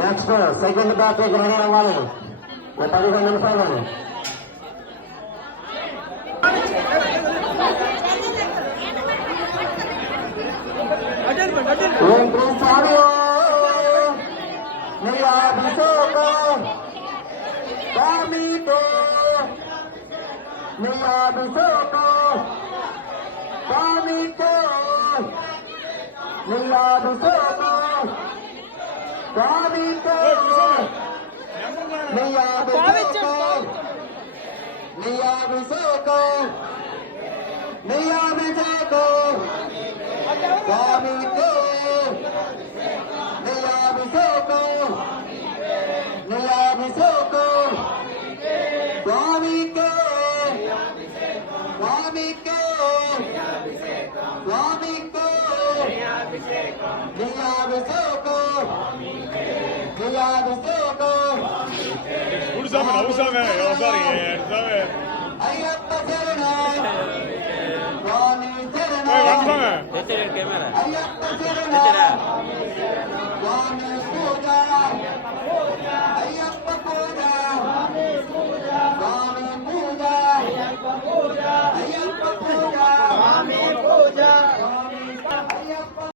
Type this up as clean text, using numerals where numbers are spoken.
Next second batch ready అవ్వాలి. 15 నిమిషాలు. ఓం కృష్ణాడు నియాభిషేకం స్వామితో నియాభిషేకం స్వామితో నియాభిషేకం స్వామితో నియాభిషేకం నియాభిషేకం నియాభిషేకం స్వామితో నియాభిషేకం నియాభిషేకం స్వామితో స్వామితో స్వామితో నియాభిషేకం నియాభిషేకం అయ్యప్ప శరణ స్వామి శరణ అయ్యప్ప